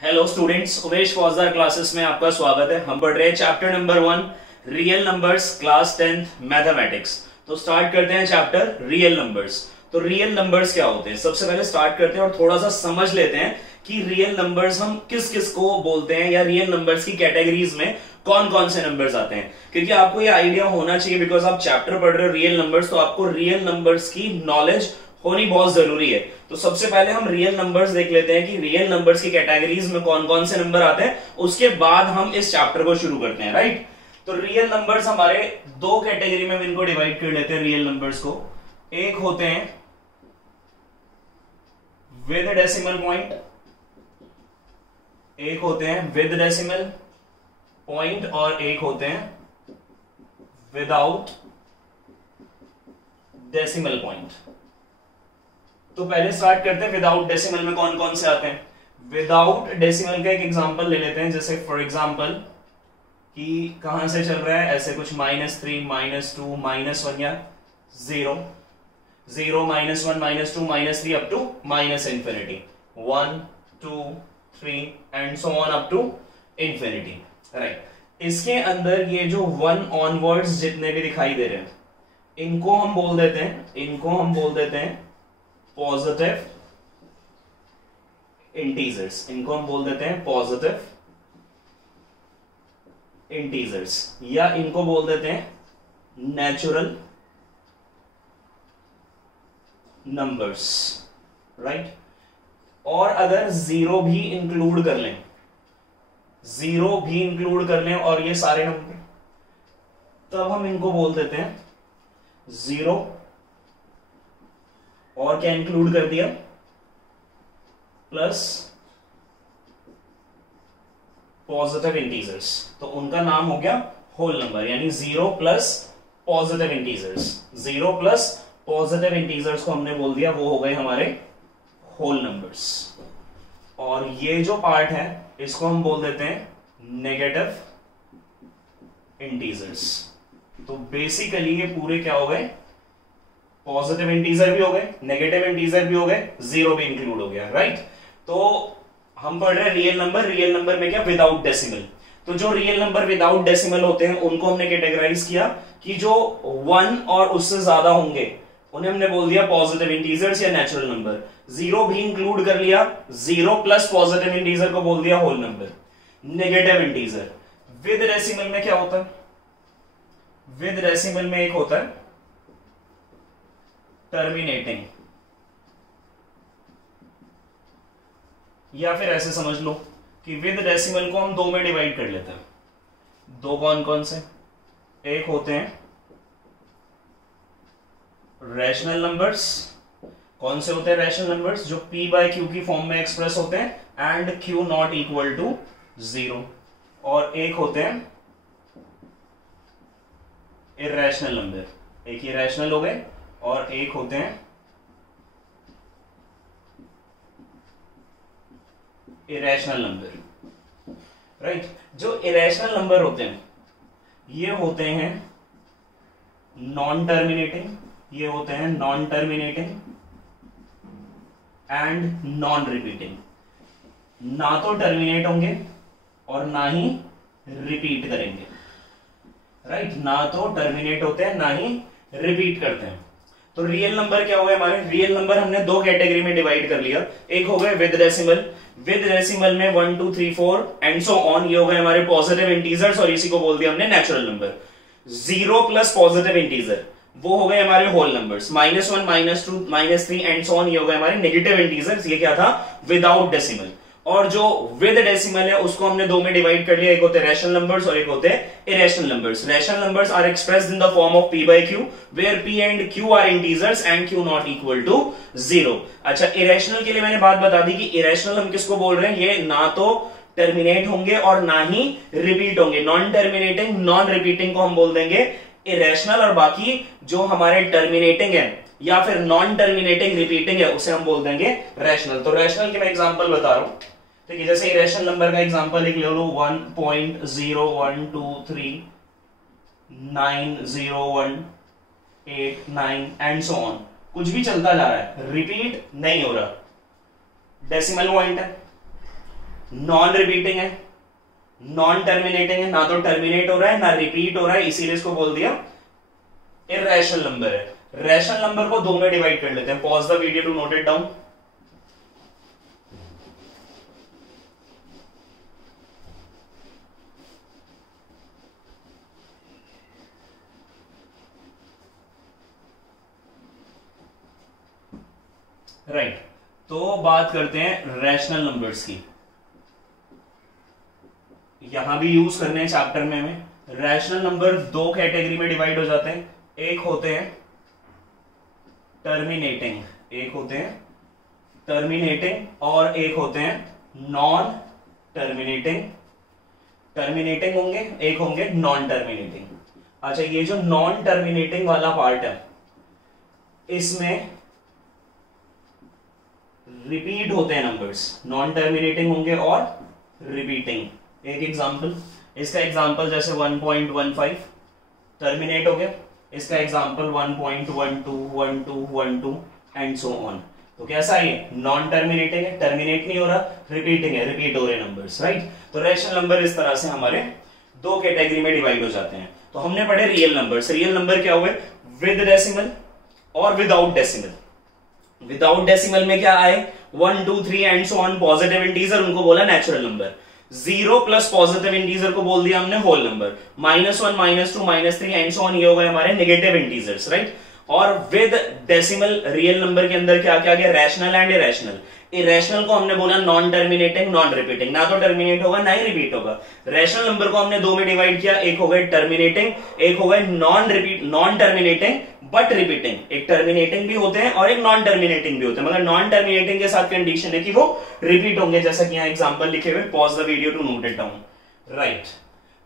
Hello students, Umesh फौजदार classes में आपका स्वागत है। हम पढ़ रहे हैं chapter number 1 real numbers, class 10th mathematics. तो स्टार्ट करते हैं चैप्टर रियल नंबर्स। तो रियल नंबर्स क्या होते हैं, सबसे पहले स्टार्ट करते हैं और थोड़ा सा समझ लेते हैं कि रियल नंबर्स हम किस किस को बोलते हैं या रियल नंबर्स की कैटेगरीज में कौन कौन से नंबर्स आते हैं। क्योंकि आपको ये आइडिया होना चाहिए, बिकॉज आप चैप्टर पढ़ रहे हो रियल नंबर्स, तो आपको रियल नंबर्स की नॉलेज होनी बहुत जरूरी है। तो सबसे पहले हम रियल नंबर्स देख लेते हैं कि रियल नंबर्स की कैटेगरीज में कौन कौन से नंबर आते हैं, उसके बाद हम इस चैप्टर को शुरू करते हैं। राइट, तो रियल नंबर्स हमारे दो कैटेगरी में इनको डिवाइड कर लेते हैं रियल नंबर्स को। एक होते हैं विद डेसिमल पॉइंट, एक होते हैं विद डेसिमल पॉइंट और एक होते हैं विदाउट डेसिमल पॉइंट। तो पहले स्टार्ट करते हैं विदाउट डेसिमल में कौन कौन से आते हैं। विदाउट डेसिमल का एक एग्जांपल ले लेते हैं, जैसे फॉर एग्जांपल कि कहां से चल रहा है, ऐसे कुछ -3 -2 -1 या 0 0 -1 -2 -3 up to -infinity 1 2 3 and so on up to infinity. Right, इसके अंदर ये जो 1 ऑनवर्ड्स जितने भी दिखाई दे रहे हैं, इनको हम बोल देते हैं पॉजिटिव इंटीजर्स। इनको हम बोल देते हैं पॉजिटिव इंटीजर्स, या इनको बोल देते हैं नेचुरल नंबर्स। राइट, और अगर जीरो भी इंक्लूड कर लें और ये सारे नंबर, तब हम इनको बोल देते हैं जीरो और क्या इंक्लूड कर दिया, प्लस पॉजिटिव इंटीजर्स। तो उनका नाम हो गया होल नंबर, यानी zero plus positive integers. Zero plus positive integers को हमने बोल दिया, वो हो गए हमारे होल नंबर्स। और ये जो पार्ट है इसको हम बोल देते हैं नेगेटिव इंटीजर्स। तो बेसिकली ये पूरे क्या हो गए, पॉजिटिव इंटीजर भी हो गए, नेगेटिव इंटीजर भी हो गए, जीरो भी इंक्लूड हो गया। राइट, तो हम पढ़ रहे हैं रियल नंबर। रियल नंबर में क्या, विदाउट डेसिमल। तो जो रियल नंबर विदाउट डेसिमल होते हैं उनको हमने कैटेगराइज किया कि जो 1 और उससे ज्यादा होंगे उन्हें हमने बोल दिया पॉजिटिव इंटीजर्स या नेचुरल नंबर। जीरो भी इंक्लूड कर लिया, जीरो प्लस पॉजिटिव इंटीजर को बोल दिया whole number. Negative integer with decimal में क्या होता है, विद डेसिमल में एक होता है टर्मिनेटिंग, या फिर ऐसे समझ लो कि विद डेसिमल को हम दो में डिवाइड कर लेते हैं। दो कौन कौन से, एक होते हैं रैशनल नंबर्स। कौन से होते हैं रैशनल नंबर्स, जो p/q की फॉर्म में एक्सप्रेस होते हैं and q not equal to 0। और एक होते हैं इर्रेशनल नंबर, एक ये रैशनल हो गए और एक होते हैं इरेशनल नंबर। राइट, जो इरेशनल नंबर होते हैं ये होते हैं नॉन टर्मिनेटिंग, ये होते हैं non terminating and non repeating. ना तो टर्मिनेट होंगे और ना ही रिपीट करेंगे। राइट, ना तो टर्मिनेट होते हैं ना ही रिपीट करते हैं। तो रियल नंबर क्या हो गए हमारे, रियल नंबर हमने दो कैटेगरी में डिवाइड कर लिया। एक हो गए विद डेसिमल, विद डेसिमल में 1 2 3 4 एंड सो ऑन, ये हो गए हमारे पॉजिटिव इंटीजर्स और इसी को बोल दिया हमने natural number. Zero plus positive integer वो हो गए हमारे whole numbers. -1 -2 -3 and so on, ये हो गए हमारे नेगेटिव इंटीजर्स। ये क्या था, विदाउट डेसिमल। और जो विद डेसिमल है उसको हमने दो में डिवाइड कर लिया, एक होते हैं रैशनल नंबर्स और एक होते हैं irrational numbers. Rational numbers are expressed in the form of p/q where p and q are integers and q not equal to 0। अच्छा, इरेशनल के लिए मैंने बात बता दी कि इरेशनल हम किसको बोल रहे हैं, ये ना तो टर्मिनेट होंगे और ना ही रिपीट होंगे। नॉन टर्मिनेटिंग नॉन रिपीटिंग को हम बोल देंगे इरेशनल, और बाकी जो हमारे टर्मिनेटिंग है या फिर नॉन टर्मिनेटिंग रिपीटिंग है उसे हम बोल देंगे रैशनल। तो रैशनल के मैं एग्जांपल बता रहा हूं, ठीक है। जैसे इरेशनल नंबर का एग्जांपल एक ले लो, 1.0123 901 8 9 एंड सो ऑन। कुछ भी चलता जा रहा है, रिपीट नहीं हो रहा, डेसिमल पॉइंट है, नॉन रिपीटिंग है, नॉन टर्मिनेटिंग है, ना तो टर्मिनेट हो रहा है ना रिपीट हो रहा है, इसीलिए इसको बोल दिया इर्रेशनल नंबर है। रैशनल नंबर को 2 में डिवाइड कर लेते हैं। Pause the video to note it down. Right, तो बात करते हैं रैशनल नंबर्स की। यहां भी यूज करने हैं चैप्टर में हमें। रैशनल नंबर 2 कैटेगरी में डिवाइड हो जाते हैं। एक होते हैं टर्मिनेटिंग, एक होते हैं टर्मिनेटिंग और एक होते हैं नॉन टर्मिनेटिंग। टर्मिनेटिंग होंगे, एक होंगे नॉन टर्मिनेटिंग। अच्छा, ये जो नॉन टर्मिनेटिंग वाला पार्ट है इसमें रिपीट होते हैं नंबर्स। नॉन टर्मिनेटिंग होंगे और रिपीटिंग। एक एग्जांपल, इसका एग्जांपल जैसे 1.15 टर्मिनेट हो गया, इसका एग्जांपल 1.12 12 12 एंड सो ऑन। तो कैसा है ये? नॉन टर्मिनेटिंग है, टर्मिनेट नहीं हो रहा, रिपीटिंग है, रिपीट हो रहे नंबर्स, राइट। तो रैशनल नंबर इस तरह से हमारे 2 कैटेगरी में डिवाइड हो जाते हैं। तो हमने पढ़े रियल नंबर्स। रियल नंबर क्या हुए? विद डेसिमल और विदाउट डेसिमल। विदाउट डेसिमल में क्या आए? 1 2 3 and so on positive integer, उनको बोला natural number. 0 plus positive integer को बोल दिया हमने whole number. -1 -2 -3 and so on, ये हो गए हमारे नेगेटिव इंटीजर्स, राइट। और विद डेसिमल रियल नंबर के अंदर क्या क्या गया? Rational and irrational. इरेशनल को हमने बोला नॉन टर्मिनेटिंग नॉन रिपीटिंग, ना तो टर्मिनेट होगा ना ही रिपीट होगा। रैशनल नंबर को हमने 2 में डिवाइड किया, एक हो गए टर्मिनेटिंग, एक हो गए नॉन टर्मिनेटिंग बट रिपीटिंग। एक टर्मिनेटिंग भी होते हैं और एक नॉन टर्मिनेटिंग भी होते हैं, मगर नॉन टर्मिनेटिंग के साथ कंडीशन है कि वो रिपीट होंगे, जैसा कि यहां एग्जांपल लिखे हुए। Pause the video to note it down, right.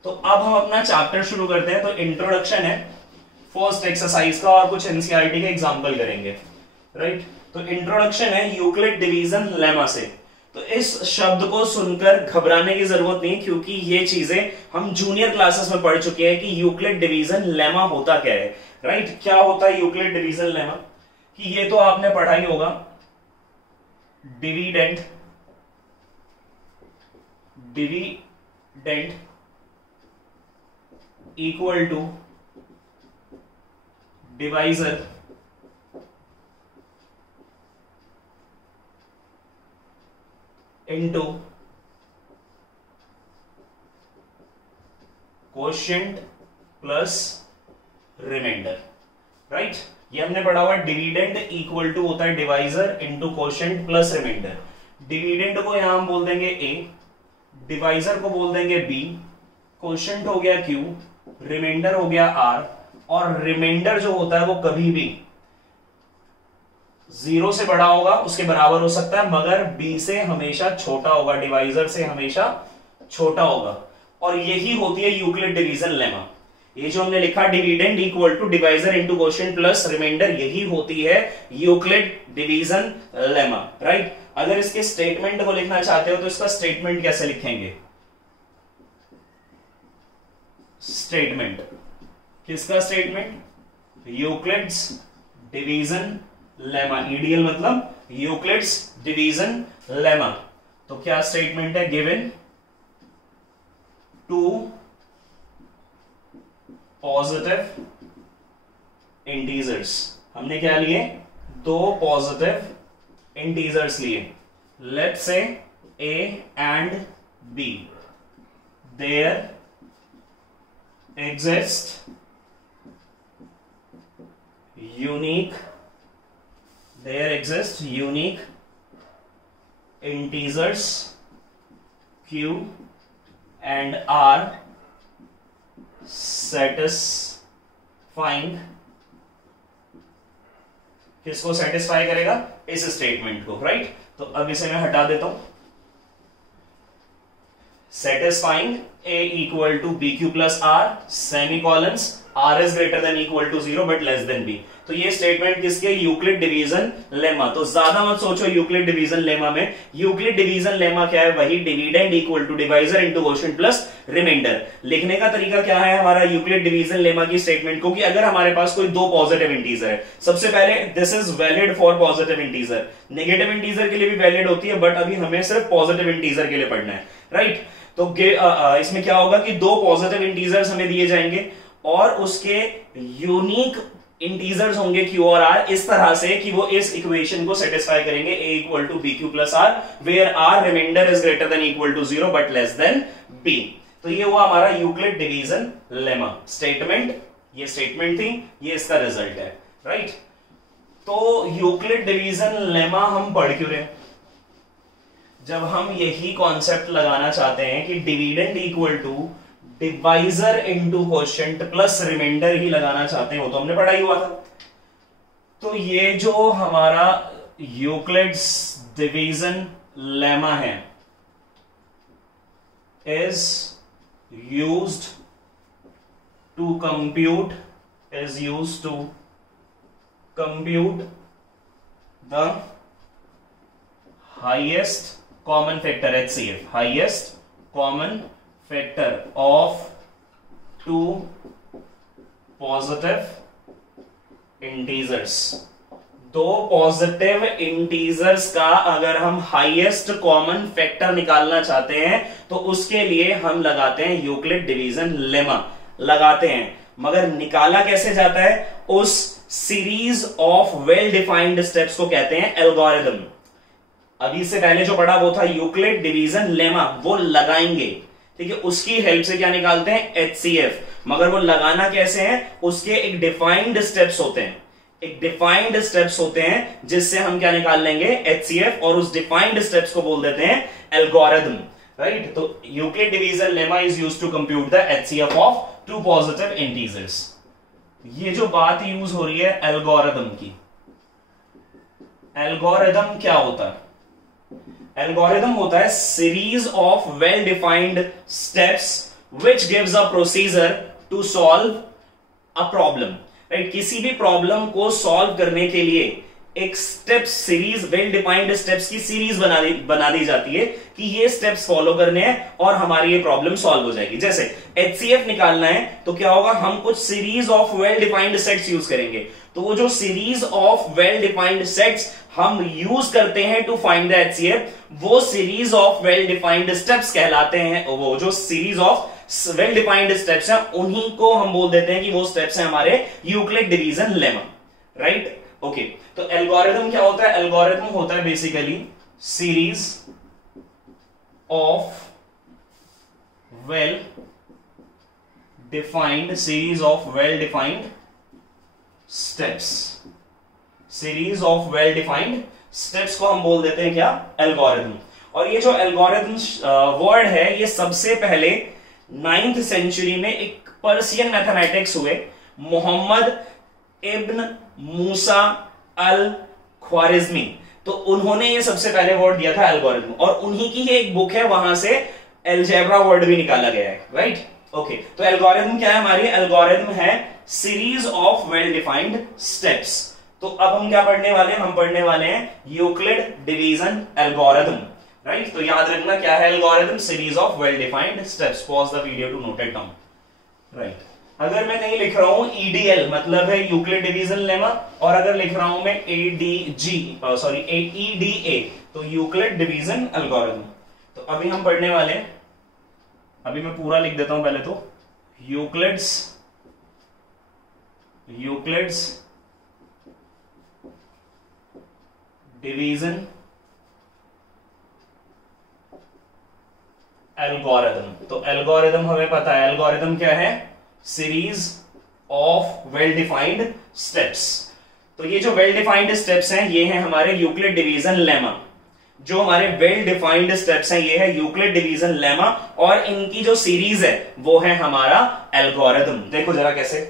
तो अब हम अपना चैप्टर शुरू करते हैं। तो इंट्रोडक्शन है फर्स्ट एक्सरसाइज का और कुछ एनसीईआरटी के एग्जांपल करेंगे, राइट। तो इंट्रोडक्शन है यूक्लिड डिवीजन लेमा से। तो इस शब्द को सुनकर घबराने की जरूरत नहीं, क्योंकि ये चीजें हम जूनियर क्लासेस में पढ़ चुके हैं कि यूक्लिड डिवीजन लेमा होता क्या है, राइट। क्या होता है यूक्लिड डिवीजन लेमा? कि ये तो आपने पढ़ा ही होगा, dividend equal to divisor into quotient plus remainder, right. ये हमने पढ़ा हुआ डिविडेंड इक्वल टू होता है divisor into quotient plus remainder. Dividend को यहां हम बोल देंगे ए, डिवाइजर को बोल देंगे बी, क्वोशिएंट हो गया क्यू, रिमाइंडर हो गया आर। और रिमाइंडर जो होता है वो कभी भी 0 से बड़ा होगा, उसके बराबर हो सकता है, मगर b से हमेशा छोटा होगा, डिवाइजर से हमेशा छोटा होगा। और यही होती है यूक्लिड डिवीजन लेमा। ये जो हमने लिखा dividend equal to divisor into quotient plus remainder, यही होती है यूक्लिड डिवीजन लेमा, राइट। अगर इसके स्टेटमेंट को लिखना चाहते हो तो इसका स्टेटमेंट कैसे लिखेंगे? स्टेटमेंट किसका? Statement Euclid's division lemma. EDL मतलब यूक्लिड्स डिवीजन लेमा। तो क्या स्टेटमेंट है? Given 2 positive integers. हमने क्या लिए? 2 पॉजिटिव इंटीजर्स लिए। Let's say a and b, there exist unique integers q and r satisfying, किसको सेटिस्फाई करेगा? इस स्टेटमेंट को, राइट। तो अब इसे मैं हटा देता हूं। Satisfying a equal to B Q plus R semicolons R is greater than equal to 0 but less than B. तो ये स्टेटमेंट किसके, यूक्लिड डिवीजन लेमा। तो ज्यादा मत सोचो यूक्लिड डिवीजन लेमा में। यूक्लिड डिवीजन लेमा क्या है, वही dividend equal to divisor into quotient plus reminder. लिखने का तरीका क्या है हमारा यूक्लिड डिवीजन लेमा की स्टेटमेंट को, कि अगर हमारे पास कोई दो पॉजिटिव इंटीजर है, सबसे पहले this is valid for positive integer, negative integer के लिए भी वैलिड होती है, बट अभी हमें सिर्फ पॉजिटिव इंटीजर के लिए पढ़ना है, राइट। तो इसमें क्या होगा कि दो पॉजिटिव इंटीजर्स हमें दिए जाएंगे और उसके यूनिक इंटीजर्स होंगे क्यू और आर, इस तरह से कि वो इस इक्वेशन को सेटिस्फाई करेंगे, a equal to B Q plus R, where R reminder is greater than equal to 0 but less than b। तो ये हुआ हमारा यूक्लिड डिवीजन लेमा स्टेटमेंट। ये स्टेटमेंट थी, ये इसका रिजल्ट है, राइट। तो यूक्लिड डिवीजन लेमा हम पढ़ क्यों रहे, जब हम यही कॉन्सेप्ट लगाना चाहते हैं कि dividend equal to divisor into quotient plus remainder ही लगाना चाहते हैं, वो तो हमने पढ़ा ही हुआ था। तो ये जो हमारा यूक्लिड्स डिवीजन लेमा है is used to compute the highest common factor HCF, highest common factor of two positive integers. दो पॉजिटिव इंटीजर्स का अगर हम हाईएस्ट कॉमन फैक्टर निकालना चाहते हैं तो उसके लिए हम लगाते हैं यूक्लिड डिवीजन लेमा लगाते हैं। मगर निकाला कैसे जाता है, उस series of well defined steps को कहते हैं एल्गोरिथम। अभी से पहले जो पढ़ा वो था यूक्लिड डिवीजन लेमा, वो लगाएंगे, ठीक है। उसकी हेल्प से क्या निकालते हैं, HCF। मगर वो लगाना कैसे है, उसके एक डिफाइंड स्टेप्स होते हैं, एक डिफाइंड स्टेप्स होते हैं जिससे हम क्या निकाल लेंगे, HCF, और उस डिफाइंड स्टेप्स को बोल देते हैं एल्गोरिथम, राइट। तो Euclid division lemma is used to compute the HCF of two positive integers. ये जो बात यूज हो रही है एल्गोरिथम की, एल्गोरिथम क्या होता है, एल्गोरिथम होता है series of well defined steps which gives a procedure to solve a problem, right. किसी भी प्रॉब्लम को सॉल्व करने के लिए एक step series, well defined steps की सीरीज बना दी जाती है कि ये स्टेप्स फॉलो करने हैं और हमारी ये प्रॉब्लम सॉल्व हो जाएगी। जैसे HCF निकालना है तो क्या होगा, हम कुछ series of well defined sets use करेंगे। तो वो जो series of well defined sets हम यूज करते हैं टू फाइंड द HCF, वो series of well defined steps कहलाते हैं। वो जो series of well defined steps हैं उन्हीं को हम बोल देते हैं कि वो स्टेप्स हैं हमारे Euclid division lemma, right. Okay, तो एल्गोरिथम क्या होता है, एल्गोरिथम होता है basically series of well defined steps, series of well defined steps को हम बोल देते हैं क्या, एल्गोरिथम। और ये जो एल्गोरिथम वर्ड है ये सबसे पहले 9th सेंचुरी में एक पर्सियन मैथमेटिक्स हुए, मोहम्मद इब्न मूसा अल ख्वारिज़मी, तो उन्होंने ये सबसे पहले वर्ड दिया था एल्गोरिथम, और उन्हीं की ये एक बुक है, वहां से अलजेब्रा वर्ड भी निकाला गया है, राइट। ओके, तो एल्गोरिथम क्या है हमारी, एल्गोरिथम है series of well defined steps. तो अब हम क्या पढ़ने वाले हैं, हम पढ़ने वाले हैं यूक्लिड डिवीजन एल्गोरिथम, राइट। तो याद रखना क्या है algorithm, series of well defined steps. Pause the video to note it down, right. अगर मैं कहीं लिख रहा हूं EDL मतलब है यूक्लिड डिवीजन लेमा, और अगर लिख रहा हूं मैं EDA तो यूक्लिड डिवीजन एल्गोरिथम। तो अभी हम पढ़ने वाले हैं, अभी मैं पूरा लिख देता हूं पहले तो, यूक्लिड्स डिवीजन एल्गोरिथम। तो एल्गोरिथम हमें पता है, एल्गोरिथम क्या है, series of well defined steps. तो ये जो वेल डिफाइंड स्टेप्स हैं ये हैं हमारे यूक्लिड डिवीजन लेमा। जो हमारे वेल डिफाइंड स्टेप्स हैं ये है यूक्लिड डिवीजन लेमा, और इनकी जो सीरीज है वो है हमारा एल्गोरिथम। देखो जरा कैसे,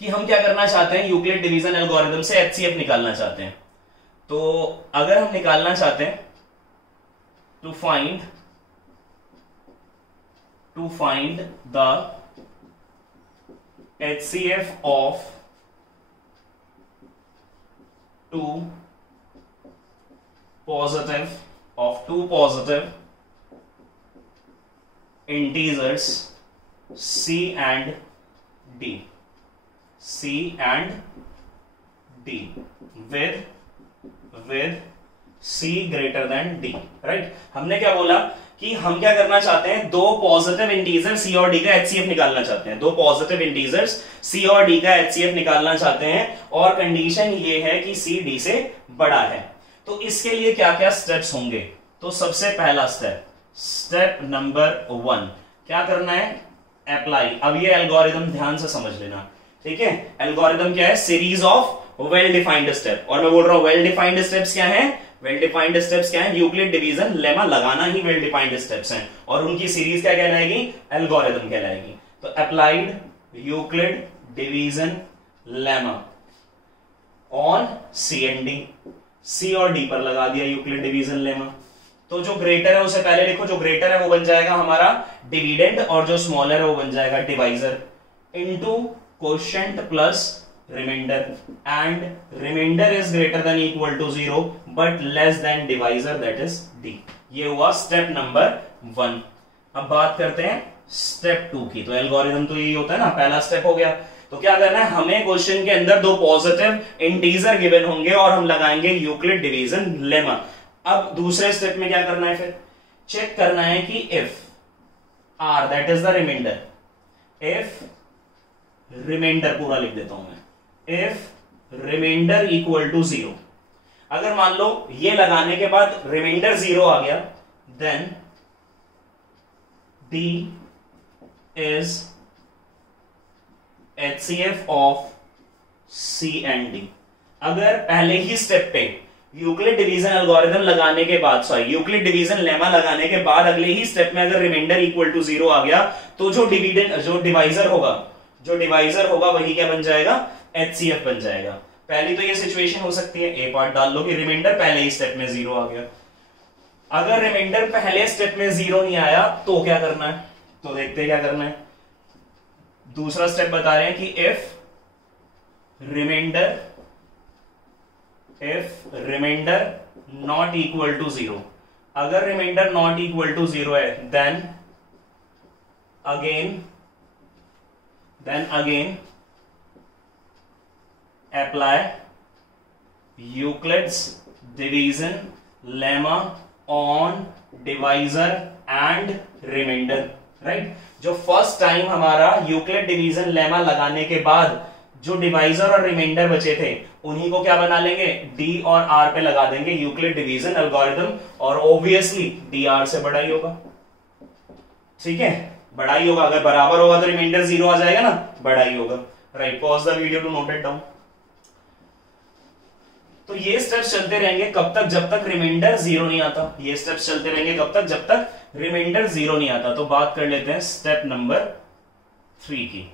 कि हम क्या करना चाहते हैं, यूक्लिड डिवीजन एल्गोरिथम से HCF निकालना चाहते हैं। तो अगर हम निकालना चाहते हैं to find to find the HCF of two positive integers C and D with C greater than D, right. हमने क्या बोला कि हम क्या करना चाहते हैं, दो पॉजिटिव इंटीजर C और D का HCF निकालना चाहते हैं, दो पॉजिटिव इंटीजर्स C और D का HCF निकालना चाहते हैं, और कंडीशन ये है कि C D से बड़ा है। तो इसके लिए क्या क्या स्टेप्स होंगे, तो सबसे पहला स्टेप नंबर 1 क्या करना है, अप्लाई। अब ये एल्गोरिदम ध्यान से समझ लेना, ठीक है। एल्गोरिदम क्या है, series of well defined step, और मैं बोल रहा हूं वेल डिफाइंड स्टेप्स क्या है, वेल डिफाइंड स्टेप्स क्या है, यूक्लिड डिवीजन लेमा लगाना ही वेल डिफाइंड स्टेप्स हैं, और उनकी सीरीज क्या कहलाएगी, एल्गोरिदम कहलाएगी। तो applied Euclid division lemma on C and D, C और डी पर लगा दिया यूक्लिड डिवीजन लेमा। तो जो ग्रेटर है उसे पहले लिखो, जो ग्रेटर है वो बन जाएगा हमारा डिविडेंड, और जो स्मॉलर है वो बन जाएगा divisor, into quotient plus reminder, and reminder is greater than equal to 0 but less than divisor that is D. ये हुआ स्टेप नंबर 1। अब बात करते हैं स्टेप 2 की। तो एल्गोरिदम तो यही होता है ना, पहला स्टेप हो गया। तो क्या करना है, हमें क्वेश्चन के अंदर दो पॉजिटिव इंटीजर गिवन होंगे और हम लगाएंगे यूक्लिड डिवीजन लेमा। अब दूसरे स्टेप में क्या करना है, फिर चेक करना है कि if R that is the reminder, if reminder पूरा लिख देता हूं मैं, इफ रिमाइंडर इक्वल टू 0, अगर मान लो ये लगाने के बाद रिमाइंडर 0 आ गया, then D is HCF of C and D। अगर पहले ही स्टेप पे यूक्लिड डिवीजन एल्गोरिथम लगाने के बाद, सॉरी यूक्लिड डिवीजन लेमा लगाने के बाद अगले ही स्टेप में अगर रिमाइंडर इक्वल टू 0 आ गया, तो जो डिवाइजर होगा वही क्या बन जाएगा, HCF बन जाएगा। पहली तो ये सिचुएशन हो सकती है, ए पार्ट डाल लो कि रिमाइंडर पहले ही स्टेप में 0 आ गया। अगर रिमाइंडर पहले स्टेप में 0 नहीं आया तो क्या करना है, तो देखते हैं क्या करना है। दूसरा स्टेप बता रहे हैं कि if reminder not equal to 0, अगर रिमाइंडर नॉट इक्वल टू 0 है, then again apply Euclid's division lemma on divisor and reminder, right. जो फर्स्ट टाइम हमारा यूक्लिड डिवीजन लेमा लगाने के बाद जो डिवाइजर और रिमाइंडर बचे थे, उन्हीं को क्या बना लेंगे, डी और आर पे लगा देंगे यूक्लिड डिवीजन एल्गोरिथम, और ऑब्वियसली डी आर से बड़ा ही होगा, ठीक है, बड़ा ही होगा। अगर बराबर होगा तो रिमाइंडर 0 आ जाएगा ना, बड़ा ही होगा, right. Pause the video to note it down. तो ये स्टेप्स चलते रहेंगे कब तक, जब तक रिमाइंडर 0 नहीं आता। ये स्टेप्स चलते रहेंगे कब तक, जब तक रिमाइंडर 0 नहीं आता। तो बात कर लेते हैं स्टेप नंबर 3 की,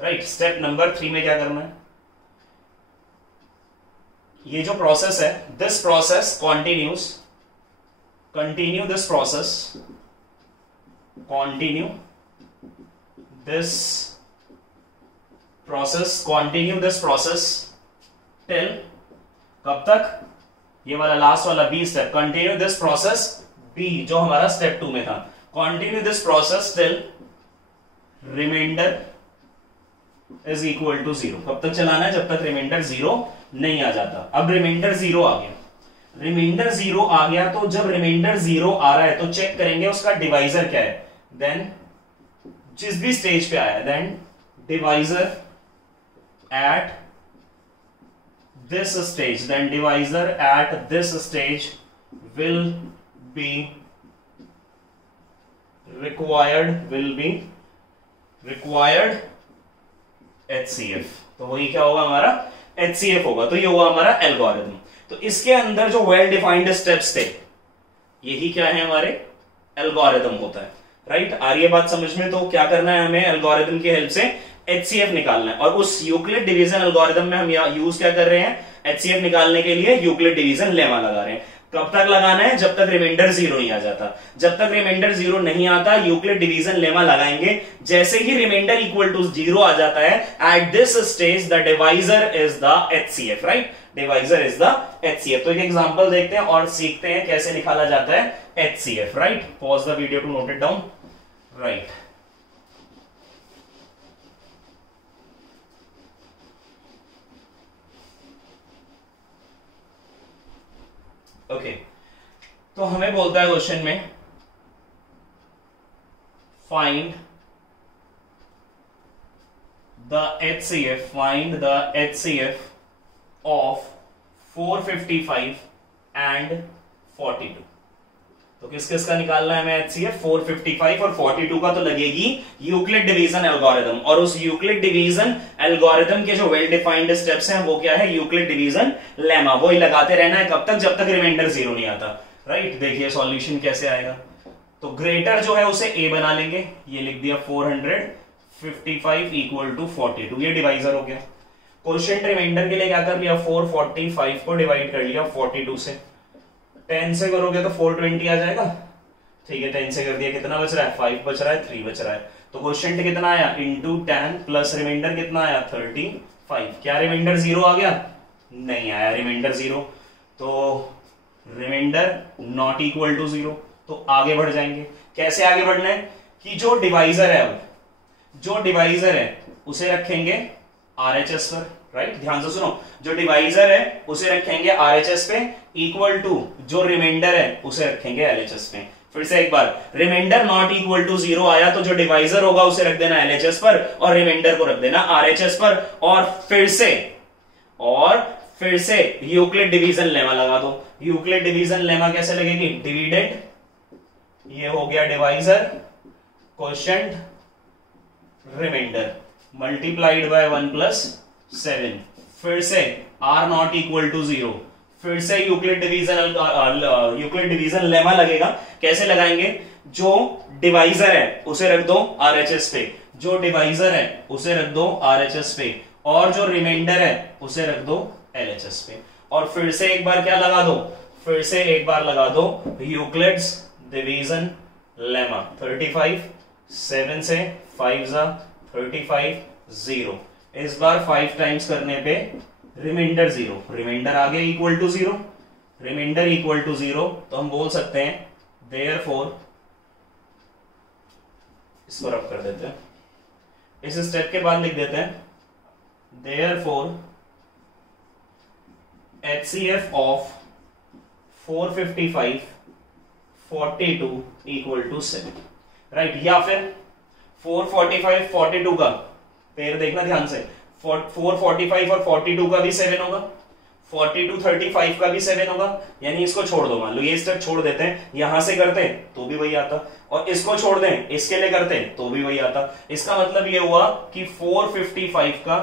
राइट। स्टेप नंबर 3 में क्या करना है, ये जो प्रोसेस है, this process continue this process till, कब तक, ये वाला लास्ट वाला B step, continue this process B जो हमारा स्टेप 2 में था, continue this process till reminder is equal to 0। कब तक चलाना है, जब तक रिमाइंडर 0 नहीं आ जाता। अब रिमाइंडर 0 आ गया, तो जब रिमाइंडर 0 आ रहा है तो चेक करेंगे उसका डिवाइजर क्या है, देन जिस भी स्टेज पे आया, then divisor at this stage, then divisor at this stage will be required HCF। तो वही क्या होगा, हमारा HCF होगा। तो ये हुआ हमारा एल्गोरिथम। तो इसके अंदर जो वेल डिफाइंड स्टेप्स थे, यही क्या है, हमारे एल्गोरिथम होता है, राइट। आ रही है बात समझ में। तो क्या करना है, हमें एल्गोरिथम की हेल्प से HCF निकालना है, और उस यूक्लिड डिवीजन एल्गोरिथम में हम यूज क्या कर रहे हैं, HCF निकालने के लिए यूक्लिड डिवीजन लेमा लगा रहे हैं। कब तक लगाना है? जब तक रिमाइंडर जीरो नहीं आ जाता। जब तक रिमाइंडर जीरो नहीं आता यूक्लिड डिवीजन लेमा लगाएंगे। जैसे ही रिमाइंडर इक्वल टू जीरो आ जाता है, at this stage the divisor is the HCF, right? Divisor is the HCF। तो एक एग्जांपल देखते हैं और सीखते हैं कैसे निकाला जाता है HCF, right? Pause the video to note it down, right? Okay, तो हमें बोलता है क्वेश्चन में find the HCF of 455 and 42। तो किस किस का निकालना है हमें HCF? 455 और 42 का तो लगेगी यूक्लिड डिवीजन एल्गोरिथम, और उस यूक्लिड डिवीजन एल्गोरिथम के जो वेल डिफाइंड स्टेप्स हैं वो क्या है? Euclid division lemma. वो ही लगाते रहना है कब तक? जब तक रिमाइंडर जीरो नहीं आता, राइट? देखिए सॉल्यूशन कैसे आएगा। तो ग्रेटर जो है उसे A बना लेंगे, ये लिख दिया 455 इक्वल टू 42, ये डिवाइजर हो गया। क्वोशिएंट रिमाइंडर के लिए क्या कर लिया? 445 को डिवाइड कर लिया 42 से। 10 से करोगे तो 420 आ जाएगा, ठीक है? 10 से कर दिया, कितना बच रहा है? 5 बच रहा है, 3 बच रहा है। तो क्वोशिएंट कितना आया? इंटू 10 प्लस रिमाइंडर कितना आया? 35। क्या रिमाइंडर जीरो आ गया? नहीं आया रिमाइंडर जीरो। तो reminder not equal to zero. तो आगे बढ़ जाएंगे। कैसे आगे बढ़ना है? कि जो डिवाइजर है, अब जो डिवाइजर है उसे रखेंगे RHS पर, राइट? ध्यान से सुनो, जो डिवाइजर है उसे रखेंगे RHS पे, इक्वल टू जो रिमाइंडर है उसे रखेंगे LHS पे। फिर से एक बार, remainder not equal to zero आया तो जो डिवाइजर होगा उसे रख देना LHS पर और रिमाइंडर को रख देना RHS पर। और फिर से यूक्लिड डिवीजन लेमा लगा दो। यूक्लिड डिवीजन लेमा कैसे लगेगी? डिविडेंड, ये हो गया divisor, quotient, reminder multiplied by 1 plus 7। फिर से R not equal to zero. फिर से यूक्लिड डिवीजन लेमा लगेगा। कैसे लगाएंगे? जो डिवाइजर है उसे रख दो RHS पे, जो डिवाइजर है उसे रख दो RHS पे, और जो रिमाइंडर है उसे रख दो LHS पे। और फिर से एक बार क्या लगा दो? फिर से एक बार लगा दो यूक्लिड्स डिवीजन लेमा। 35, 7 से 5 जा 35, 0। इस बार 5 टाइम्स करने पे रिमाइंडर जीरो, रिमाइंडर आ गया equal to zero, reminder equal to zero. तो हम बोल सकते हैं देयरफॉर, इसको रब कर देते हैं, इस स्टेप के बाद लिख देते हैं therefore HCF of 455 42 equal to 7, right? या फिर 445 42 का पेयर देखना ध्यान से, 445 और 42 का भी 7 होगा, 42 35 का भी 7 होगा। यानी इसको छोड़ दो, मान लो ये स्टेप छोड़ देते हैं, यहां से करते तो भी वही आता, और इसको छोड़ दें इसके लिए करते तो भी वही आता। इसका मतलब ये हुआ कि 455 का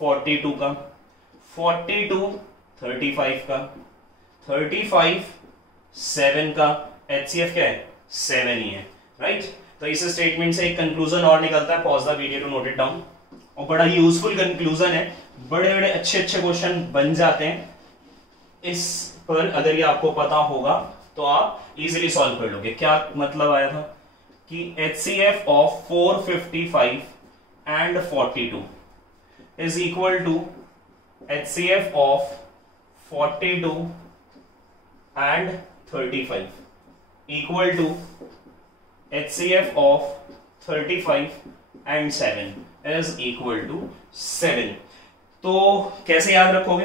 42 का, 42 35 का, 35 7 का, HCF क्या है? 7 ही है, राइट? तो इस स्टेटमेंट से एक कंक्लूजन और निकलता है, pause the video to note it down. और बड़ा यूजफुल कंक्लूजन है, बड़े बड़े अच्छे अच्छे क्वेश्चन बन जाते हैं इस पर। अगर ये आपको पता होगा तो आप इजीली सॉल्व कर लोगे। क्या मतलब आया था कि HCF of 455 and 42 is equal to HCF of 42 and 35 equal to HCF of 35 and 7 is equal to 7। तो कैसे याद रखोगे?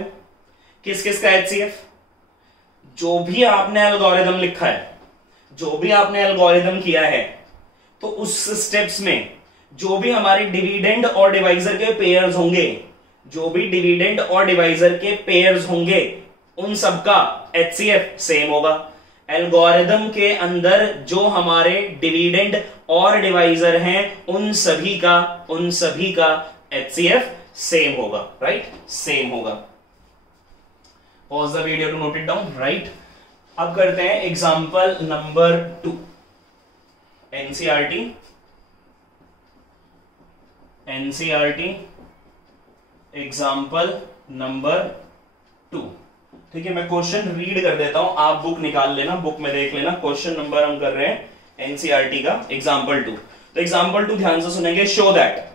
किस किस का HCF? जो भी आपने एल्गोरिथम लिखा है, जो भी आपने एल्गोरिथम किया है, तो उस स्टेप्स में जो भी हमारे डिविडेंड और डिवाइजर के पेयर्स होंगे, जो भी डिविडेंड और डिवाइजर के पेयर्स होंगे, उन सबका HCF सेम होगा। एल्गोरिथम के अंदर जो हमारे डिविडेंड और डिवाइजर हैं, उन सभी का HCF सेम होगा, राइट? सेम होगा। Pause the video to note it down, right? अब करते हैं example number 2। NCERT example number 2, ठीक है, मैं क्वेश्चन रीड कर देता हूं, आप बुक निकाल लेना, बुक में देख लेना। क्वेश्चन नंबर हम कर रहे हैं एनसीईआरटी का एग्जाम्पल 2। तो एग्जाम्पल 2 ध्यान से सुनेंगे। Show that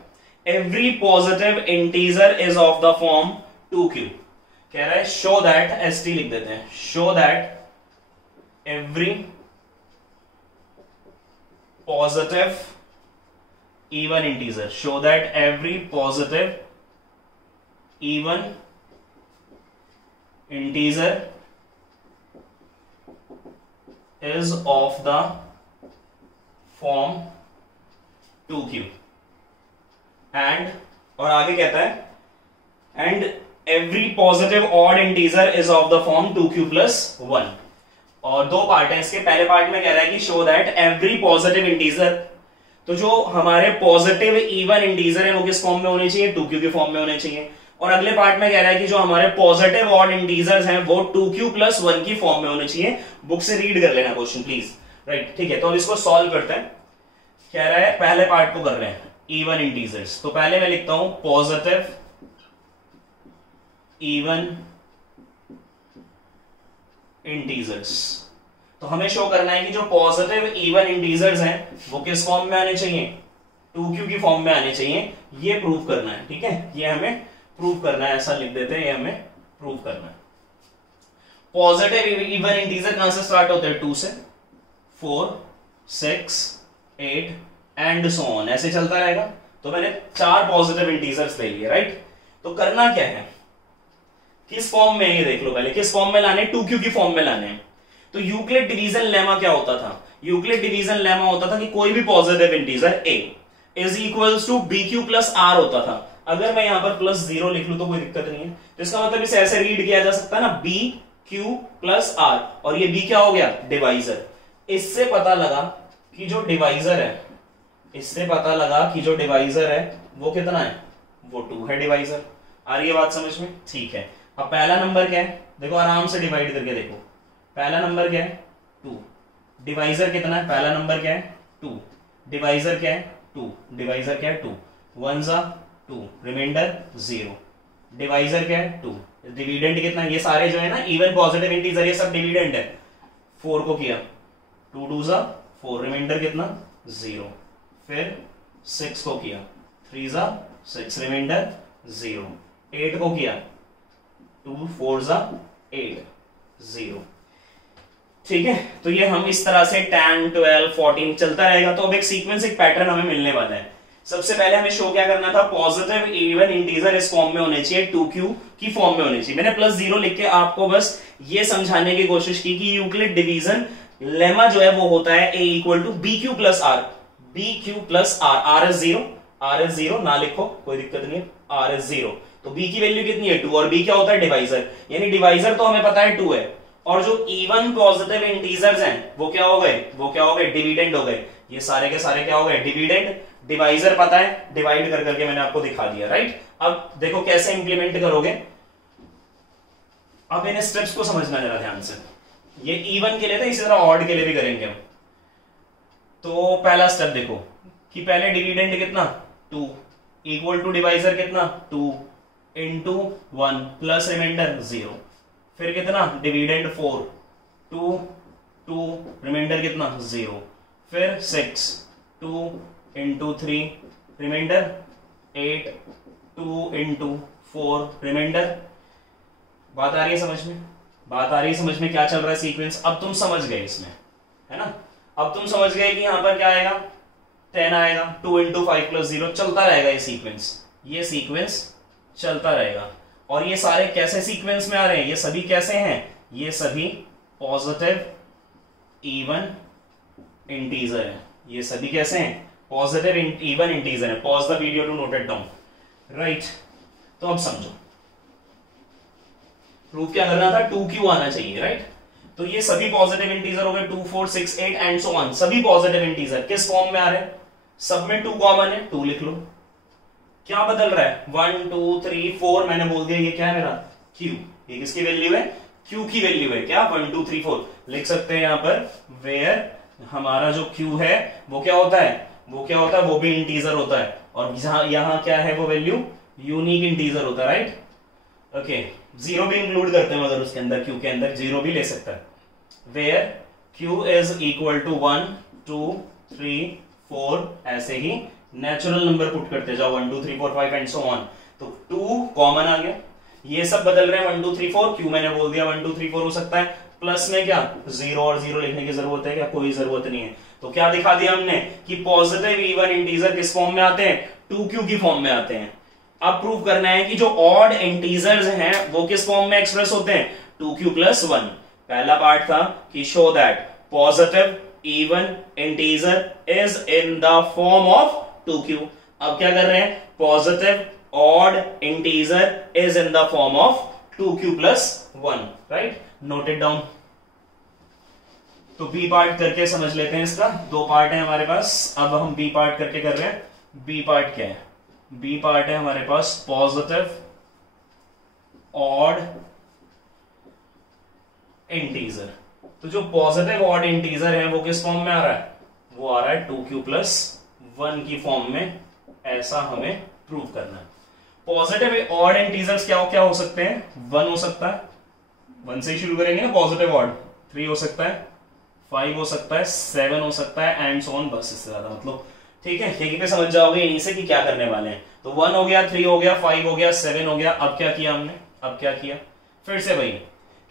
every positive integer is of the form 2q। कह रहा है शो दैट, एस टी लिख देते हैं, show that every positive even integer, show that every positive even integer is of the form 2q and, और आगे कहता है and every positive odd integer is of the form 2q plus 1। और दो part है इसके। पहले पार्ट में कह रहा है कि show that every positive integer, तो जो हमारे पॉजिटिव इवन इंटीजर है वो किस फॉर्म में होने चाहिए, 2q के फॉर्म में होने चाहिए। और अगले पार्ट में कह रहा है कि जो हमारे पॉजिटिव ऑड इंटीजर्स हैं वो 2q plus 1 की फॉर्म में होने चाहिए। बुक से रीड कर लेना क्वेश्चन प्लीज। राइट, ठीक है, तो अब इसको सॉल्व करते हैं। कह रहा है पहले पार्ट को कर रहे हैं इवन इंटीजर्स, तो पहले मैं लिखता हूं पॉजिटिव इवन इंटीजर्स। तो हमें शो करना है कि जो पॉजिटिव इवन इंटीजर्स हैं वो किस फॉर्म में आने चाहिए, 2q की फॉर्म में आने चाहिए। ये प्रूव करना है, ठीक है, ये हमें प्रूव करना है, ऐसा लिख देते हैं, ये हमें प्रूव करना है। पॉजिटिव इवन इंटीजर कहां से स्टार्ट होते हैं, 2 से, 4, 6, 8 एंड सो ऑन, ऐसे चलता रहेगा। तो मैंने 4 पॉजिटिव इंटीजर्स ले लिए। राइट, तो करना क्या है, किस फॉर्म में, ये देख लो पहले किस फॉर्म में लाने, 2q की फॉर्म में लाने हैं। तो यूक्लिड डिवीजन लेमा क्या होता था, यूक्लिड डिवीजन लेमा होता था कि कोई भी positive integer a is equals to bq plus r होता था। अगर मैं यहां पर +0 लिख लूं तो कोई दिक्कत नहीं है, तो इसका मतलब इसे ऐसे रीड किया जा सकता है ना, bq प्लस r, और ये b क्या हो गया, डिवाइजर। इससे पता लगा कि जो डिवाइजर है, इससे पता लगा कि जो डिवाइजर है वो कितना है, वो 2 है डिवाइजर। आ रही है बात समझ में, ठीक है। अब पहला नंबर क्या है, देखो आराम से डिवाइड करके देखो, पहला नंबर क्या है 2, डिवाइजर कितना है, पहला नंबर क्या है 2, डिवाइजर क्या है 2, डिवाइजर क्या है 2, 1 जा 2, रिमाइंडर 0, डिवाइजर क्या है 2, डिविडेंड कितना, ये सारे जो है ना इवन पॉजिटिव इंटीजर ये सब डिविडेंड है। 4 को किया 2 2 जा 4, रिमाइंडर कितना 0, फिर 6 को किया 3 जा 6, रिमाइंडर 0, 8 को किया 2 4 जा 8, 0। ठीक है, तो ये हम इस तरह से 10 12 14 चलता रहेगा। तो अब एक सीक्वेंस, एक पैटर्न हमें मिलने वाला है। सबसे पहले हमें शो क्या करना था, पॉजिटिव इवन इंटीजर इस फॉर्म में होने चाहिए, 2q की फॉर्म में होने चाहिए। मैंने +0 लिख के आपको बस ये समझाने की कोशिश की कि यूक्लिड डिवीजन लेमा जो है वो होता है a equal to bq plus r, bq plus r, r is 0 ना लिखो कोई दिक्कत नहीं है, r इज 0। तो b की वैल्यू कितनी है 2, और b क्या होता है डिवाइजर, यानी डिवाइजर तो हमें पता है 2 है, और जो इवन पॉजिटिव इंटीजर्स हैं वो क्या हो गए, वो क्या हो गए, डिविडेंड हो गए। ये सारे के सारे क्या हो गए, डिविडेंड। डिवाइजर पता है, डिवाइड कर करके मैंने आपको दिखा दिया। राइट, अब देखो कैसे इंप्लीमेंट करोगे। अब इन स्टेप्स को समझना जरा ध्यान से, ये इवन के लिए था, इसी तरह ऑड के लिए भी करेंगे हम। तो पहला स्टेप देखो कि पहले डिविडेंड कितना 2 इक्वल टू डिवाइजर कितना 2 इंटू 1 प्लस रिमाइंडर 0, फिर कितना डिविडेंड 4 2 2, रिमाइंडर कितना 0, फिर 6 2 इंटू 3, रिमाइंडर 8 2 इंटू 4, रिमाइंडर। बात आ रही है समझ में, बात आ रही है समझ में, क्या चल रहा है सीक्वेंस। अब तुम समझ गए इसमें, है ना, अब तुम समझ गए कि यहां पर क्या आएगा 10 आएगा, 2 इंटू 5 प्लस 0, चलता रहेगा ये सीक्वेंस, ये सीक्वेंस चलता रहेगा। और ये सारे कैसे सीक्वेंस में आ रहे हैं, ये सभी कैसे हैं, ये सभी पॉजिटिव इवन इंटीजर है, ये सभी कैसे हैं, पॉजिटिव इवन इंटीजर है। Pause the video to note it down. Right, तो अब समझो प्रूफ क्या करना था, 2q आना चाहिए। राइट, तो ये सभी पॉजिटिव इंटीजर हो गए, 2 4 6 8 एंड सो ऑन, सभी पॉजिटिव इंटीजर किस फॉर्म में आ रहे हैं, सब में 2 कॉमन है, 2 लिख लो। क्या बदल रहा है 1 2 3 4, मैंने बोल दिया ये क्या है मेरा q, ये किसकी वैल्यू है, q की वैल्यू है, क्या 1 2 3 4 लिख सकते हैं यहां पर, वेयर हमारा जो q है वो क्या होता है, वो क्या होता है, वो भी इंटीजर होता है, और यहां क्या है वो वैल्यू यूनिक इंटीजर होता है। राइट, ओके, जीरो भी इंक्लूड करते हैं अगर उसके अंदर, क्यू के अंदर जीरो भी ले सकता है। Where Q is equal to 1 2 3 4, ऐसे ही नेचुरल नंबर पुट करते जाओ 1 2 3 4 5 एंड सो ऑन। तो 2 कॉमन आ गया, ये सब बदल रहे हैं 1 2 3 4, क्यू मैंने बोल दिया 1 2 3 4 हो सकता है। प्लस में क्या जीरो और जीरो लिखने की जरूरत है क्या? कोई जरूरत नहीं है। तो क्या दिखा दिया हमने कि पॉजिटिव इवन इंटीजर किस फॉर्म में आते हैं? 2q की फॉर्म में आते हैं। अब प्रूव करना है कि जो ऑड इंटीजर्स हैं वो किस फॉर्म में एक्सप्रेस होते हैं? 2q plus 1। पहला पार्ट था कि show that positive even integer is in the form of 2q। अब क्या कर रहे हैं? Positive odd integer is in the form of 2q plus 1, right? Note it down. तो बी पार्ट करके समझ लेते हैं इसका। दो पार्ट है हमारे पास, अब हम बी पार्ट करके कर रहे हैं। बी पार्ट क्या है? बी पार्ट है हमारे पास पॉजिटिव ऑड इंटीजर। तो जो पॉजिटिव ऑड इंटीजर है वो किस फॉर्म में आ रहा है? वो आ रहा है 2q प्लस 1 की फॉर्म में। ऐसा हमें प्रूव करना है। पॉजिटिव ऑड इंटीजर्स क्या क्या हो सकते हैं? 1 हो सकता है, 1 से ही शुरू करेंगे ना पॉजिटिव ऑड। 3 हो सकता है, 5 हो सकता है, 7 हो सकता है एंड सो ऑन, बस इससे ज्यादा मतलब। ठीक है, यहीं पे समझ जाओगे इन्हीं से कि क्या करने वाले हैं। तो 1 हो गया, 3 हो गया, 5 हो गया, 7 हो गया। अब क्या किया हमने? अब क्या किया? फिर से वही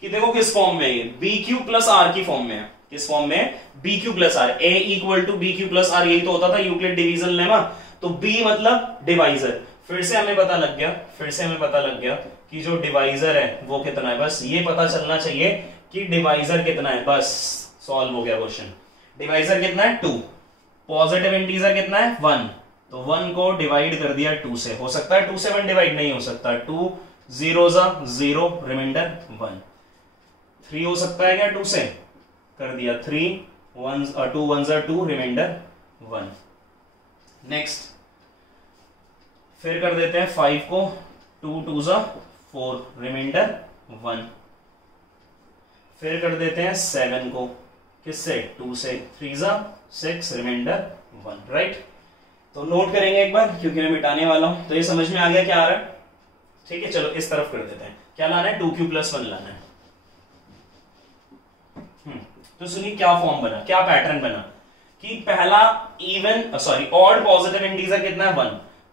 कि देखो किस फॉर्म में, ये BQ प्लस R की फॉर्म में है। किस फॉर्म में? BQ plus R। A equal to BQ plus R, यही तो होता था यूक्लिड डिवीजन लेमा। तो B मतलब डिवाइजर। फिर से हमें पता लग गया कि जो डिवाइजर है वो कितना है। बस ये पता चलना चाहिए कि डिवाइजर कितना है, बस सॉल्व हो गया क्वेश्चन। डिवाइजर कितना है? 2। पॉजिटिव इंटीजर कितना है? 1। तो 1 को डिवाइड कर दिया 2 से। हो सकता है 2 से 1 डिवाइड नहीं हो सकता। 2 0 0, रिमाइंडर 1। 3 हो सकता है क्या 2 से? कर दिया 3 1 2 1 2, रिमाइंडर 1। नेक्स्ट फिर कर देते हैं 5 को, 2 2 4, रिमाइंडर 1। फिर कर देते हैं 7 को, किससे? 2 से, 3 6, रिमाइंडर 1, राइट? तो नोट करेंगे एक बार क्योंकि मैं मिटाने वाला हूं। तो ये समझ में आ गया क्या आ रहा है? ठीक है, चलो इस तरफ कर देते हैं। क्या लाना है? 2q प्लस 1 लाना है। तो सुनिए क्या फॉर्म बना, क्या पैटर्न बना कि पहला even sorry odd positive integer कितना है? 1।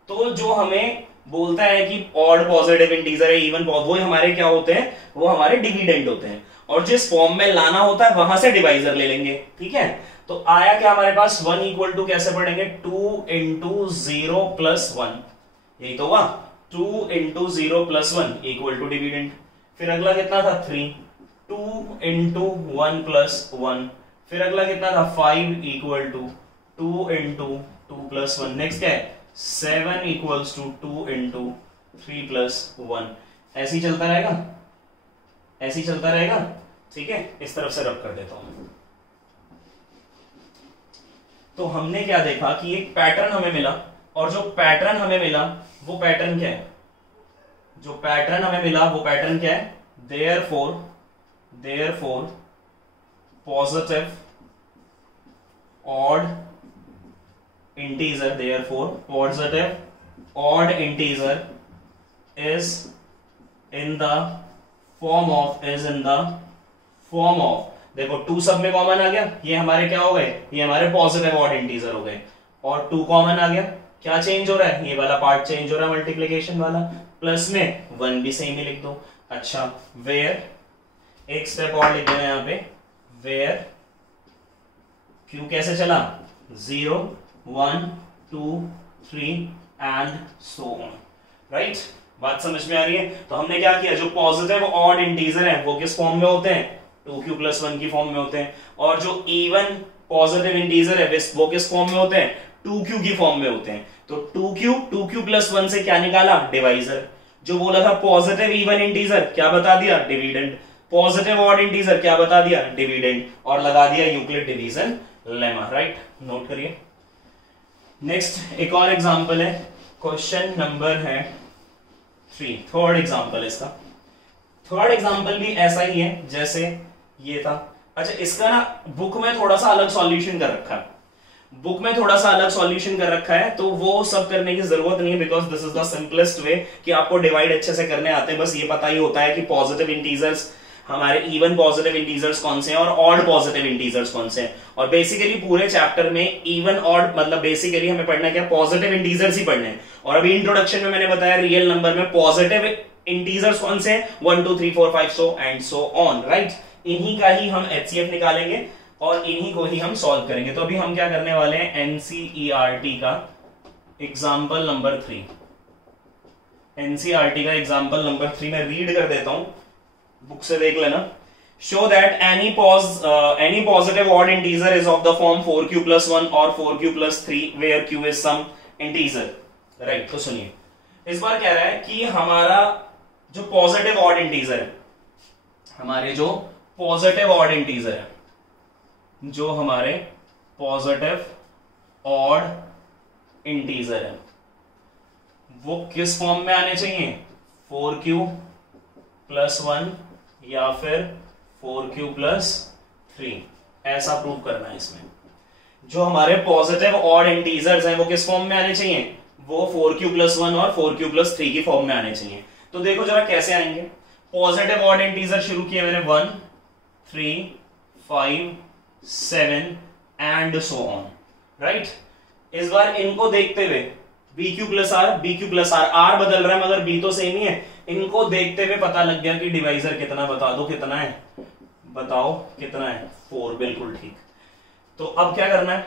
तो जो हमें बोलता है कि ऑड पॉजिटिव इंटीजर है, इवन वो हमारे क्या होते हैं? वो हमारे डिविडेंड होते हैं। और जिस फॉर्म में लाना होता है वहां से डिवाइजर ले लेंगे। ठीक है, तो आया क्या हमारे पास? 1 इक्वल टू कैसे पढ़ेंगे? 2 इंटू 0 प्लस 1, यही तो हुआ। 2 into 0 plus 1 equal to dividend. फिर अगला कितना था? 3। 2 इंटू 1 प्लस 1। फिर अगला कितना था? 5 equal to 2 into 2 plus 1। Next क्या है? 7 इक्वल्स टू 2 इंटू 3 प्लस 1। ऐसे ही चलता रहेगा, ऐसे ही चलता रहेगा। ठीक है, इस तरफ से रब कर देता हूं। तो हमने क्या देखा कि एक पैटर्न हमें मिला, और जो पैटर्न हमें मिला वो पैटर्न क्या है? जो पैटर्न हमें मिला वो पैटर्न क्या है? therefore positive odd integer, therefore positive odd integer is in the form of देखो 2 सब में कॉमन आ गया, ये हमारे क्या हो गए? ये हमारे पॉजिटिव ऑड इंटीजर हो गए। और 2 कॉमन आ गया, क्या चेंज हो रहा है? ये वाला पार्ट चेंज हो रहा है, मल्टीप्लिकेशन वाला। प्लस में 1 भी सेम ही लिख दो। अच्छा, वेयर, एक स्टेप और लिख देना यहाँ पे, वेयर क्यू कैसे चला? 0 1 2 3 एंड सो ऑन, राइट? बात समझ में आ रही है? तो हमने क्या किया, जो पॉजिटिव ऑड इंटीजर है वो किस फॉर्म में होते हैं? 2q प्लस 1 की फॉर्म में होते हैं। और जो इवन पॉजिटिव इंटीजर है वो किस फॉर्म में होते हैं? 2q की फॉर्म में होते हैं। तो 2q प्लस 1 से क्या निकाला? डिवाइजर। जो बोला था पॉजिटिव इवन इंटीजर, क्या बता दिया? डिविडेंड। पॉजिटिव ऑड इंटीजर क्या बता दिया? डिविडेंड। और लगा दिया Euclid division lemma, right? Note करिए। नेक्स्ट एक और एग्जांपल है, क्वेश्चन नंबर है 3, थर्ड एग्जांपल इसका। थर्ड एग्जांपल भी ऐसा ही है जैसे ये था। अच्छा, इसका ना बुक में थोड़ा सा अलग सॉल्यूशन कर रखा है। बुक में थोड़ा सा अलग सॉल्यूशन कर रखा है, तो वो सब करने की जरूरत नहीं है, because this is the simplest way कि आपको डिवाइड अच्छे से करने आते हैं। बस ये पता ही होता है कि पॉजिटिव इंटीजर्स हमारे इवन पॉजिटिव इंटीजर्स कौन से हैं और ऑड पॉजिटिव इंटीजर्स कौन से हैं। और बेसिकली पूरे चैप्टर में इवन ऑड मतलब बेसिकली हमें पढ़ना क्या, पॉजिटिव इंटीजर्स ही पढ़ने हैं। और अभी इंट्रोडक्शन में मैंने बताया रियल नंबर में पॉजिटिव इंटीजर्स कौन से हैं, 1 2 3 4 5 so and so on, right. इन्हीं का ही हम HCF निकालेंगे और इन्हीं को ही हम सॉल्व करेंगे। तो अभी हम क्या करने वाले हैं, NCERT का एग्जाम्पल नंबर 3, NCERT का एग्जाम्पल नंबर 3 मैं रीड कर देता हूं, बुक से देख लेना। Show that any positive odd integer is of the form 4q + 1 और 4q + 3 where q is some integer, right. तो सुनिए, इस बार कह रहा है कि हमारा जो पॉजिटिव ऑड इंटीजर है, हमारे जो पॉजिटिव ऑड इंटीजर है, जो हमारे पॉजिटिव ऑड इंटीजर है, वो किस फॉर्म में आने चाहिए, 4q + 1 या फिर 4q + 3, ऐसा प्रूव करना है इसमें। जो हमारे पॉजिटिव ऑड इंटीजर्स हैं वो किस फॉर्म में आने चाहिए, वो 4q + 1 और 4q + 3 की फॉर्म में आने चाहिए। तो देखो जरा कैसे आएंगे। पॉजिटिव ऑड इंटीजर शुरू किए मैंने 1 3 5 7 एंड सो ऑन, राइट। इस बार इनको देखते हुए BQ + R, BQ + R, R बदल रहा है मगर B तो सेम ही है। इनको देखते हुए पता लग गया कि डिवाइजर कितना, बता दो कितना है, बताओ कितना है, 4, बिल्कुल ठीक। तो अब क्या करना है,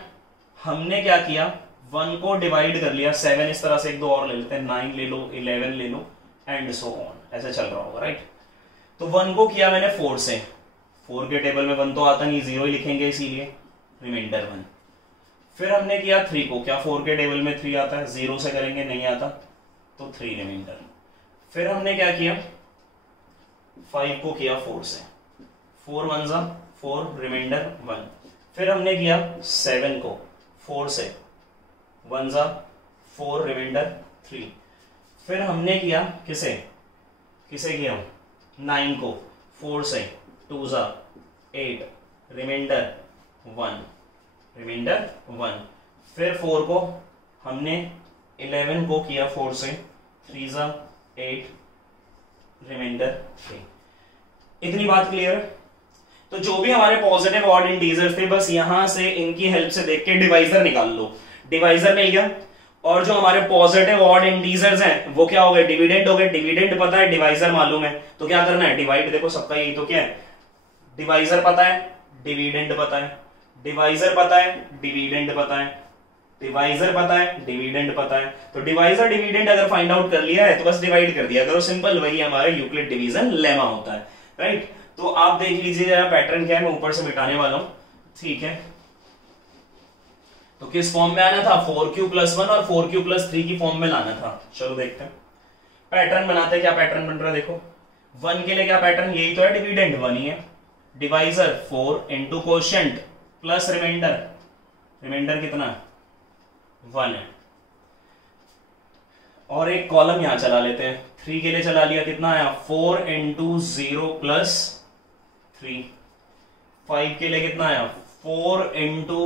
हमने क्या किया, 1 को डिवाइड कर लिया 7, इस तरह से एक दो और ले लेते हैं, 9 ले लो, 11 ले लो एंड सो ऑन, ऐसे चल रहा होगा, राइट। तो 1 को किया मैंने 4 से, 4 के टेबल में 1 तो आता नहीं, 0 ही लिखेंगे, इसीलिए रिमाइंडर 1। फिर हमने किया 3 को, क्या 4 के टेबल में 3 आता है, 0 से करेंगे नहीं आता, तो 3 रिमाइंडर। फिर हमने क्या किया, 5 को किया 4 से, 4 1 ज़ा 4 रिमाइंडर 1। फिर हमने किया 7 को 4 से, 1 ज़ा 4 रिमाइंडर 3। फिर हमने किया किसे किया 9 को 4 से, 2 ज़ा 8 रिमाइंडर 1। फिर 4 को हमने 11 को किया 4 से, 3 ज़ा 8 रिमाइंडर 3। इतनी बात क्लियर है। तो जो भी हमारे पॉजिटिव ऑड इंटीजर्स थे, बस यहां से इनकी हेल्प से देख के डिवाइजर निकाल लो, डिवाइजर मिल गया। और जो हमारे पॉजिटिव ऑड इंटीजर्स हैं वो क्या हो गए, डिविडेंड हो गए। डिविडेंड पता है, डिवाइजर मालूम है, तो क्या करना है, डिवाइड। देखो सबका यही तो क्या है, डिवाइजर पता है, डिविडेंड पता है, डिवाइजर पता है, डिविडेंड पता है, डिवाइजर पता है, डिविडेंड पता है। तो डिवाइजर डिविडेंड अगर फाइंड आउट कर लिया है तो बस डिवाइड कर दिया करो, सिंपल। वही हमारा यूक्लिड डिवीजन लेमा होता है, राइट। तो आप देख लीजिए जरा पैटर्न क्या है, मैं ऊपर से मिटाने वाला हूं, ठीक है। तो किस फॉर्म में आना था, 4q + 1 और 4q + 3 की फॉर्म में लाना था। चलो देखते हैं, पैटर्न बनाते हैं। क्या पैटर्न बन रहा है, देखो 1 के लिए क्या पैटर्न, यही तो है, डिविडेंड 1 ही है, divisor 4 into quotient plus reminder कितना है, 1 है। और एक कॉलम यहां चला लेते हैं, 3 के लिए चला लिया, कितना आया, 4 इंटू 0 + 3। 5 के लिए कितना आया, 4 इंटू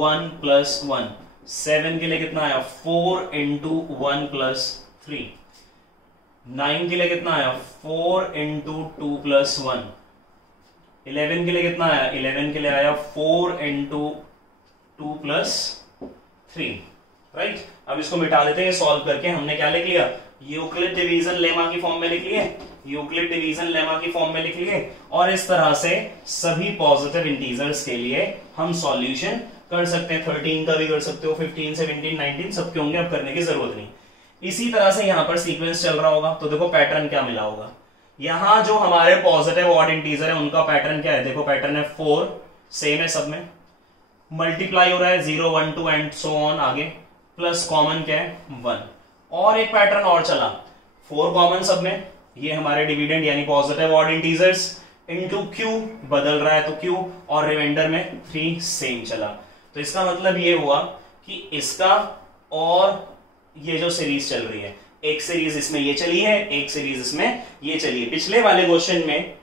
1 + 1। 7 के लिए कितना आया, 4 इंटू 1 + 3। 9 के लिए कितना आया, 4 इंटू 2 + 1। 11 के लिए कितना आया, 11 के लिए आया 4 इंटू 2 + 3, राइट। अब इसको मिटा देते हैं, सॉल्व करके हमने क्या लिख लिया, यूक्लिड डिवीजन लेमा की फॉर्म में लिख लिए, यूक्लिड डिवीजन लेमा की फॉर्म में लिख लिए। और इस तरह से सभी पॉजिटिव इंटीजर्स के लिए हम सॉल्यूशन कर सकते हैं। 13 का भी कर सकते हो, 15 17 19 सबके होंगे, अब करने की जरूरत नहीं। इसी तरह से यहां पर सीक्वेंस चल रहा होगा। तो देखो पैटर्न क्या मिला होगा, यहां जो हमारे पॉजिटिव ऑड इंटीजर है उनका पैटर्न क्या है, देखो पैटर्न है 4, सेम है सब में, मल्टीप्लाई हो रहा है 0 1 2 एंड सो ऑन आगे, प्लस कॉमन क्या है 1। और एक पैटर्न और चला, 4 कॉमन सब में, ये हमारे डिविडेंड यानी positive odd integers into q बदल रहा है तो q, और रिमाइंडर में 3 सेम चला। तो इसका मतलब ये हुआ कि इसका और ये जो सीरीज चल रही है, एक सीरीज इसमें ये चली है, एक सीरीज इसमें ये चली है। पिछले वाले क्वेश्चन में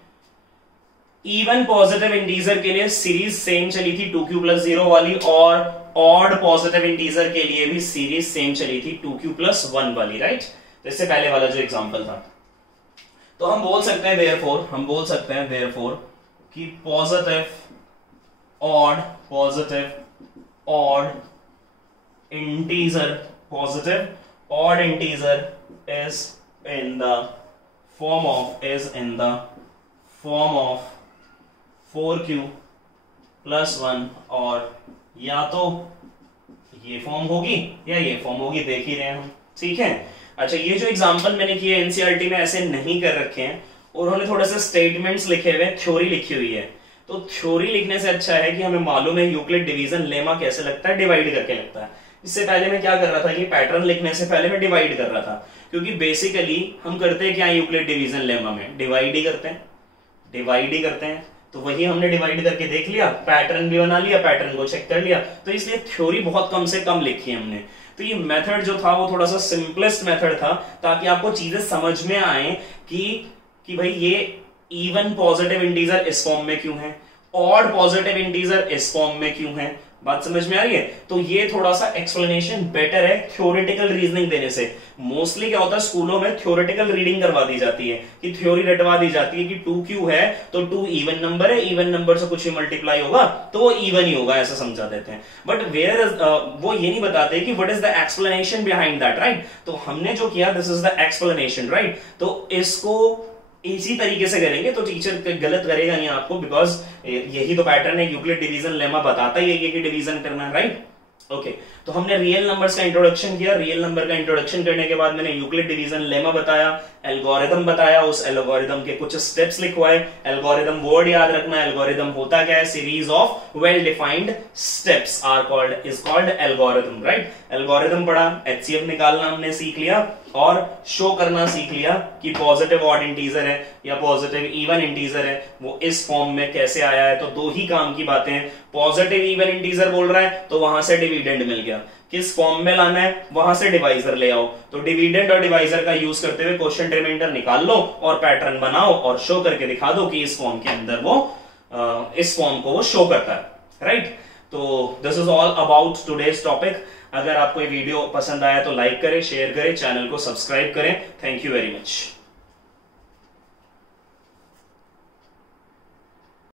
इवन पॉजिटिव इंटीजर के लिए सीरीज सेम चली थी 2q + 0 वाली, और ऑड पॉजिटिव इंटीजर के लिए भी सीरीज सेम चली थी 2q+1 वाली, राइट। तो इससे पहले वाला जो एग्जांपल था, तो हम बोल सकते हैं देयरफॉर कि positive odd integer is in the form of 4q+1, और या तो ये फॉर्म होगी या ये फॉर्म होगी, देख ही रहे हैं हम, ठीक है। अच्छा, ये जो एग्जांपल मैंने किए एनसीईआरटी में ऐसे नहीं कर रखे हैं, उन्होंने थोड़े से स्टेटमेंट्स लिखे हुए, थ्योरी लिखी हुई है। तो थ्योरी लिखने से अच्छा है कि हमें मालूम है यूक्लिड डिवीजन लेमा कैसे लगता है, डिवाइड करके लगता है। इससे पहले मैं क्या कर रहा था कि पैटर्न लिखने से पहले मैं डिवाइड कर रहा था, क्योंकि बेसिकली हम करते हैं क्या यूक्लिड डिवीजन लेमा में, डिवाइड ही करते हैं। तो वही हमने डिवाइड करके देख लिया, पैटर्न भी बना लिया, पैटर्न को चेक कर लिया, तो इसलिए थ्योरी बहुत कम से कम लिखी है हमने। तो ये मेथड जो था वो थोड़ा सा सिंपलेस्ट मेथड था, ताकि आपको चीजें समझ में आए कि भाई ये इवन पॉजिटिव इंटीजर इस फॉर्म में क्यों है, ऑड पॉजिटिव इंटीजर इस फॉर्म में क्यों है, बात समझ में आ रही है। तो ये थोड़ा सा एक्सप्लेनेशन बेटर है थ्योरेटिकल रीजनिंग देने से। मोस्टली क्या होता है, स्कूलों में थ्योरेटिकल रीडिंग करवा दी जाती है कि थ्योरी रटवा दी जाती है कि 2q है तो 2 इवन नंबर है, इवन नंबर से कुछ ही मल्टीप्लाई होगा तो वो इवन ही होगा, ऐसा समझा देते हैं। बट वेयर वो ये नहीं बताते कि what is the explanation behind that, right. तो हमने जो किया, this is the explanation, right. तो इसको इसी तरीके से करेंगे तो टीचर गलत करेगा नहीं आपको, बिकॉज यही तो पैटर्न है, यूक्लिड डिवीजन लेमा बताता ही है कि डिवीजन करना है, राइट। ओके, तो हमने रियल नंबर्स का इंट्रोडक्शन किया। रियल नंबर का इंट्रोडक्शन करने के बाद मैंने यूक्लिड डिवीजन लेमा बताया, एल्गोरिथम बताया, उस एल्गोरिथम के कुछ स्टेप्स लिखवाए। एल्गोरिथम वर्ड याद रखना, एल्गोरिथम होता क्या है, series of well defined steps is called algorithm, right. Algorithm पढ़ा, एचसीएफ निकालना हमने सीख लिया और शो करना सीख लिया कि पॉजिटिव ऑड इंटीजर है या पॉजिटिव इवन इंटीजर है, वो इस फॉर्म में कैसे आया है। तो दो ही काम की बातें हैं, पॉजिटिव इवन इंटीजर बोल रहा है तो वहां से डिविडेंड मिल गया, किस फॉर्म में लाना है, वहां से डिवाइजर ले आओ। तो डिविडेंड और डिवाइजर का यूज करते हुए क्वोशिएंट रिमाइंडर निकाल लो और पैटर्न बनाओ और शो करके दिखा दो कि इस फॉर्म के अंदर वो इस फॉर्म को वो शो करता है, राइट। तो this is all about today's topic. अगर आपको ये वीडियो पसंद आया तो लाइक करें, शेयर करें, चैनल को सब्सक्राइब करें। Thank you very much.